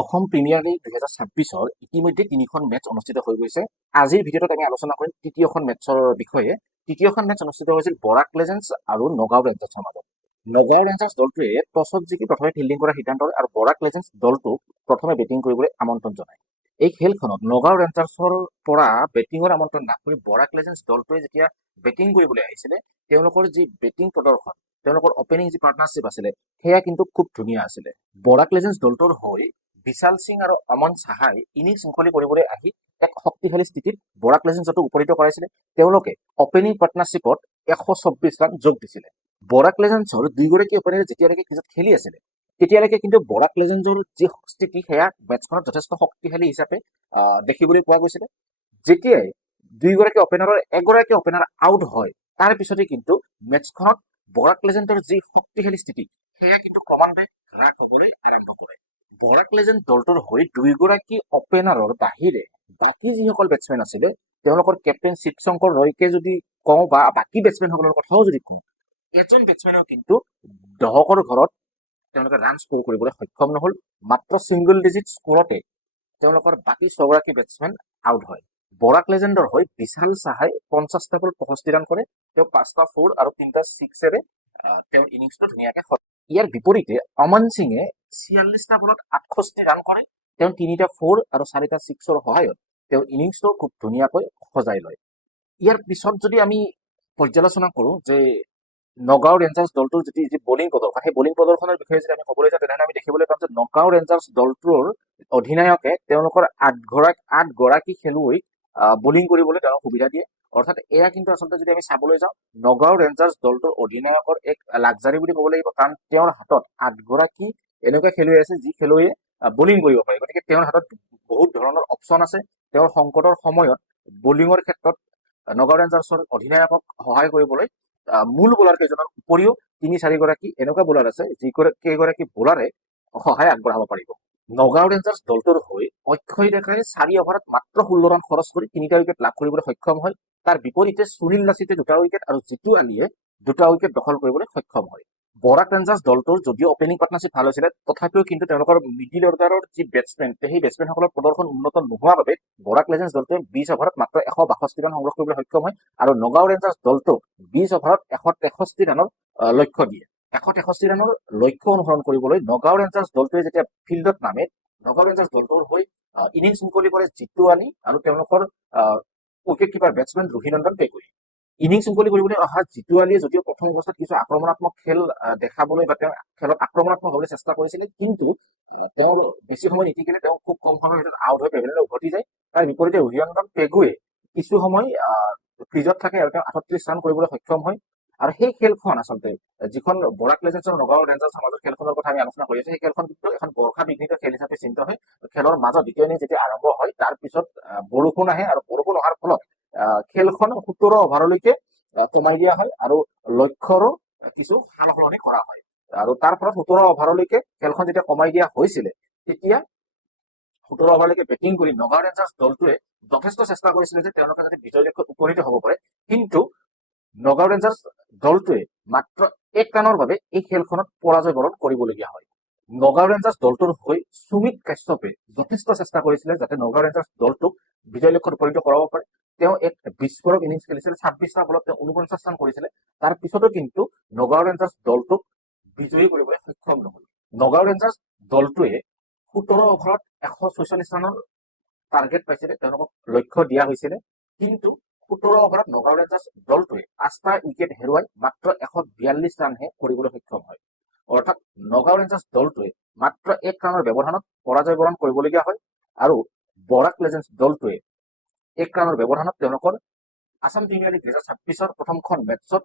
Assam premier league 2026-ৰ ইতিমধ্যে তিনিখন match অনুষ্ঠিত হৈ গৈছে। আজিৰ ভিডিঅ'টোত আমি আলোচনা কৰিম তৃতীয়খন মেচৰ বিষয়ে। তৃতীয়খন মেচ অনুষ্ঠিত হৈছিল বৰাক লেজেণ্ডছ আৰু নগাঁও ৰেঞ্জাৰ্ছৰ মাজত। নগাঁও ৰেঞ্জাৰ্ছ দলটোৱে টছত জিকি প্ৰথমে ফিল্ডিং কৰাৰ সিদ্ধান্ত লয় আৰু বৰাক লেজেণ্ডছ দলটোক প্ৰথমে বেটিং কৰিবলৈ আমন্ত্ৰণ জনায়। এই খেলখনত নগাঁও ৰেঞ্জাৰ্ছৰ পৰা বেটিঙৰ আমন্ত্ৰণ লাভ কৰি বৰাক লেজেণ্ডছ দলটোৱে যেতিয়া বেটিং কৰিবলৈ আহিছিলে, তেওঁলোকৰ যি বেটিং প্ৰদৰ্শন, তেওঁলোকৰ অপেনিং যি পাৰ্টনাৰশ্বিপ আছিলে, সেয়া কিন্তু খুব ধুনীয়া আছিলে। বৰাক লেজেণ্ডছ দলটোৰ হৈ বিশাল সিং আৰু অমন সাহাই ইনিংছ মুকলি কৰিবলৈ আহি এক শক্তিশালী স্থিতিত বৰাক লেজেণ্ডছক উপনীত কৰাইছিলে। তেওঁলোকে অপেনিং পাৰ্টনাৰশ্বিপত 124 ৰান যোগ দিছিলে। বৰাক লেজেণ্ডছৰ দুয়োগৰাকী অপেনাৰে যেতিয়ালৈকে ক্ৰিজত খেলি আছিলে, তেতিয়ালৈকে কিন্তু বৰাক লেজেণ্ডছৰ যি স্থিতি সেয়া মেচখনত যথেষ্ট শক্তিশালী হিচাপে দেখিবলৈ পোৱা গৈছিলে। যেতিয়াই দুয়োগৰাকী অপেনাৰৰ এগৰাকী অপেনাৰ আউট হয়, তাৰ পিছতে কিন্তু মেচখনত বৰাক লেজেণ্ডৰ যি শক্তিশালী স্থিতি সেয়া কিন্তু ক্ৰমান্বয়ে হ্ৰাস হ'বলৈ আৰম্ভ কৰে। বৰাক লেজেণ্ড দলটোৰ হৈ দুয়োগৰাকী অপেনাৰৰ বাহিৰে বাকী যিসকল বেটছমেন আছিলে, তেওঁলোকৰ কেপ্টেইন শিৱশংকৰ ৰয়কে যদি কওঁ বা বাকী বেটছমেনসকলৰ কথাও যদি কওঁ, এজন বেটছমেনেও কিন্তু দহকৰ ঘৰত তেওঁলোকে ৰান স্ক'ৰ কৰিবলৈ সক্ষম নহ'ল। মাত্ৰ ছিংগল ডিজিট স্ক'ৰতে তেওঁলোকৰ বাকী ছগৰাকী বেটছমেন আউট হয়। বৰাক লেজেণ্ডৰ হৈ বিশাল সাহাই 50টা বলত 65 ৰান কৰে। তেওঁ 5টা 4 আৰু 3টা 6এৰে তেওঁৰ ইনিংছটো ধুনীয়াকৈ ইয়াৰ বিপৰীতে অমন সিঙে 46টা বলত 68 ৰান কৰে। তেওঁ 3টা 4 আৰু 4টা 6ৰ সহায়ত তেওঁৰ ইনিংছটো খুব ধুনীয়াকৈ সজাই লয়। ইয়াৰ পিছত যদি আমি পৰ্যালোচনা কৰোঁ যে নগাঁও ৰেঞ্জাৰ্ছ দলটোৰ যি বলিং প্ৰদৰ্শন, সেই বলিং প্ৰদৰ্শনৰ বিষয়ে যদি আমি ক'বলৈ যাওঁ, তেনেহ'লে আমি দেখিবলৈ পাম যে নগাঁও ৰেঞ্জাৰ্ছ দলটোৰ অধিনায়কে তেওঁলোকৰ 8গৰাকী খেলুৱৈক বলিং কৰিবলৈ তেওঁলোক সুবিধা দিয়ে। অৰ্থাৎ এয়া কিন্তু আচলতে যদি আমি চাবলৈ যাওঁ, নগাঁও ৰেঞ্জাৰ্ছ দলটোৰ অধিনায়কৰ এক লাক্সাৰী বুলি ক'ব লাগিব, কাৰণ তেওঁৰ হাতত 8গৰাকী এনেকুৱা খেলুৱৈ আছে যি খেলুৱৈয়ে বলিং কৰিব পাৰে। গতিকে তেওঁৰ হাতত বহুত ধৰণৰ অপশ্যন আছে। তেওঁৰ সংকটৰ সময়ত বলিঙৰ ক্ষেত্ৰত নগাঁও ৰেঞ্জাৰ্ছৰ অধিনায়কক সহায় কৰিবলৈ মূল বলাৰ কেইজনৰ উপৰিও 3-4গৰাকী এনেকুৱা বলাৰ আছে কেইগৰাকী বলাৰে সহায় আগবঢ়াব পাৰিব। নগাঁও ৰেঞ্জাৰ্ছ দলটোৰ হৈ অক্ষয় ডেকাই 4 অভাৰত মাত্ৰ 16 ৰান খৰচ কৰি 3টা উইকেট লাভ কৰিবলৈ সক্ষম হয়। তাৰ বিপৰীতে সুনীল লাচিতে 2টা উইকেট আৰু জিতু আলীয়ে 2টা উইকেট দখল কৰিবলৈ সক্ষম হয়। বৰাক ৰেঞ্জাৰ্ছ দলটোৰ যদিও অপেনিং পাৰ্টনাৰশ্বিপ ভাল হৈছিলে, তথাপিও কিন্তু তেওঁলোকৰ মিডিল অৰ্ডাৰৰ যি বেটছমেন, সেই বেটছমেনসকলৰ প্ৰদৰ্শন উন্নত নোহোৱাৰ বাবে বৰাক লেজেণ্ডছ দলটোৱে 20 অভাৰত মাত্ৰ 162 ৰান সংগ্ৰহ কৰিবলৈ সক্ষম হয় আৰু নগাঁও ৰেঞ্জাৰ্ছ দলটোক 20 অভাৰত 163 ৰানৰ লক্ষ্য দিয়ে। 163 ৰানৰ লক্ষ্য অনুসৰণ কৰিবলৈ নগাঁও ৰেঞ্জাৰ্ছ দলটোৱে যেতিয়া ফিল্ডত নামে, নগাঁও ৰেঞ্জাৰ্ছ দলটোৰ হৈ ইনিংছ মুকলি কৰে জিতু আলী আৰু তেওঁলোকৰ উইকেট কিপাৰ বেটছমেন ৰোহিনন্দন পেগুই। ইনিংছ মুকলি কৰিবলৈ অহা জিতু আলীয়ে যদিও প্ৰথম অৱস্থাত কিছু আক্ৰমণাত্মক খেল দেখাবলৈ বা তেওঁ খেলত আক্ৰমণাত্মক হ'বলৈ চেষ্টা কৰিছিলে, কিন্তু তেওঁ বেছি সময় নিটিকিলে। তেওঁ খুব কম সময়ৰ ভিতৰত আউট হৈ পেভিলিয়নলৈ উভতি যায়। তাৰ বিপৰীতে ৰোহিনন্দন পেগুৱে কিছু সময় ক্ৰিজত থাকে আৰু তেওঁ 38 ৰান কৰিবলৈ সক্ষম হয়। আৰু সেই খেলখন আচলতে যিখন বৰাক লেজেণ্ডছ আৰু নগাঁও ৰেঞ্জাৰ্ছৰ মাজত খেলখনৰ কথা আমি আলোচনা কৰি আছো, সেই খেলখন কিন্তু এখন বৰ্ষা বিঘ্নিত খেল হিচাপে চিন্তা হয়। খেলৰ মাজত দ্বিতীয় ইনিংছ যেতিয়া আৰম্ভ হয়, তাৰ পিছত বৰষুণ আহে আৰু বৰষুণ অহাৰ ফলত খেলখন 17 অভাৰলৈকে কমাই দিয়া হয় আৰু লক্ষ্যৰো কিছু সালসলনি কৰা হয়। আৰু তাৰ ফলত 17 অভাৰলৈকে খেলখন যেতিয়া কমাই দিয়া হৈছিলে, তেতিয়া 17 অভাৰলৈকে বেটিং কৰি নগাঁও ৰেঞ্জাৰ্ছ দলটোৱে যথেষ্ট চেষ্টা কৰিছিলে যে তেওঁলোকে যাতে বিজয় লক্ষ্যত উপনীত হ'ব পাৰে। কিন্তু নগাঁও ৰেঞ্জাৰ্ছ দলটোৱে মাত্ৰ 1 ৰানৰ বাবে এই খেলখনত পৰাজয় বৰণ কৰিবলগীয়া হয়। নগাঁও ৰেঞ্জাৰ্ছ দলটোৰ হৈ সুমিত কাশ্যপে যথেষ্ট চেষ্টা কৰিছিলে যাতে নগাঁও ৰেঞ্জাৰ্ছ দলটোক বিজয় লক্ষ্যত উপনীত কৰাব পাৰে। তেওঁ এক বিস্ফোৰক ইনিংছ খেলিছিল। 26টা বলত তেওঁ 49 ৰান কৰিছিলে। তাৰ পিছতো কিন্তু নগাঁও ৰেঞ্জাৰ্ছ দলটোক বিজয়ী কৰিবলৈ সক্ষম নহ'ল। নগাঁও ৰেঞ্জাৰ্ছ দলটোৱে 17 অভাৰত 146 ৰানৰ টাৰ্গেট পাইছিলে, তেওঁলোকক লক্ষ্য দিয়া হৈছিলে। কিন্তু 17 অভাৰত নগাঁও ৰেঞ্জাৰ্ছ দলটোৱে 5টা উইকেট হেৰুৱাই মাত্ৰ 142 ৰানহে কৰিবলৈ সক্ষম হয়। অৰ্থাৎ নগাঁও ৰেঞ্জাৰ্ছ দলটোৱে মাত্ৰ 1 ৰানৰ ব্যৱধানত পৰাজয় বৰণ কৰিবলগীয়া হয় আৰু বৰাক লেজেণ্ডছ দলটোৱে 1 ৰানৰ ব্যৱধানত তেওঁলোকৰ আছাম প্ৰিমিয়াৰ লীগ 2026-ৰ প্ৰথমখন মেচত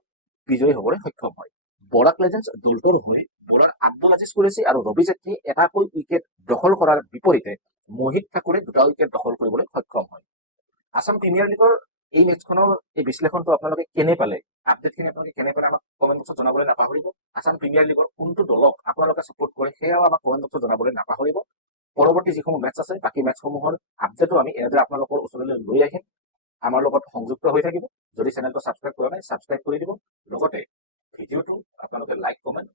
বিজয়ী হ'বলৈ সক্ষম হয়। বৰাক লেজেণ্ডছ দলটোৰ হৈ বলাৰ আব্দুল আজিজ কুৰেশ্বি আৰু ৰবি জেটলীয়ে এটাকৈ উইকেট দখল কৰাৰ বিপৰীতে মোহিত ঠাকুৰে 2টা উইকেট দখল কৰিবলৈ সক্ষম হয়। আছাম প্ৰিমিয়াৰ লীগৰ এই মেচখনৰ এই বিশ্লেষণটো আপোনালোকে কেনে পালে, আপডেটখিনি আপোনালোকে কেনে পালে আমাক কমেণ্ট বক্সত জনাবলৈ নাপাহৰিব। আছাম প্ৰিমিয়াৰ লীগৰ কোনটো দলক আপোনালোকে ছাপোৰ্ট কৰে সেয়াও আমাক কমেণ্ট বক্সত জনাবলৈ নাপাহৰিব। পৰৱৰ্তী যিসমূহ মেচ আছে, বাকী মেচসমূহৰ আপডেটো আমি এনেদৰে আপোনালোকৰ ওচৰলৈ লৈ আহিম। আমাৰ লগত সংযুক্ত হৈ থাকিব। যদি চেনেলটো ছাবস্ক্ৰাইব কৰা নাই, ছাবস্ক্ৰাইব কৰি দিব। লগতে ভিডিঅ'টো আপোনালোকে লাইক, কমেণ্ট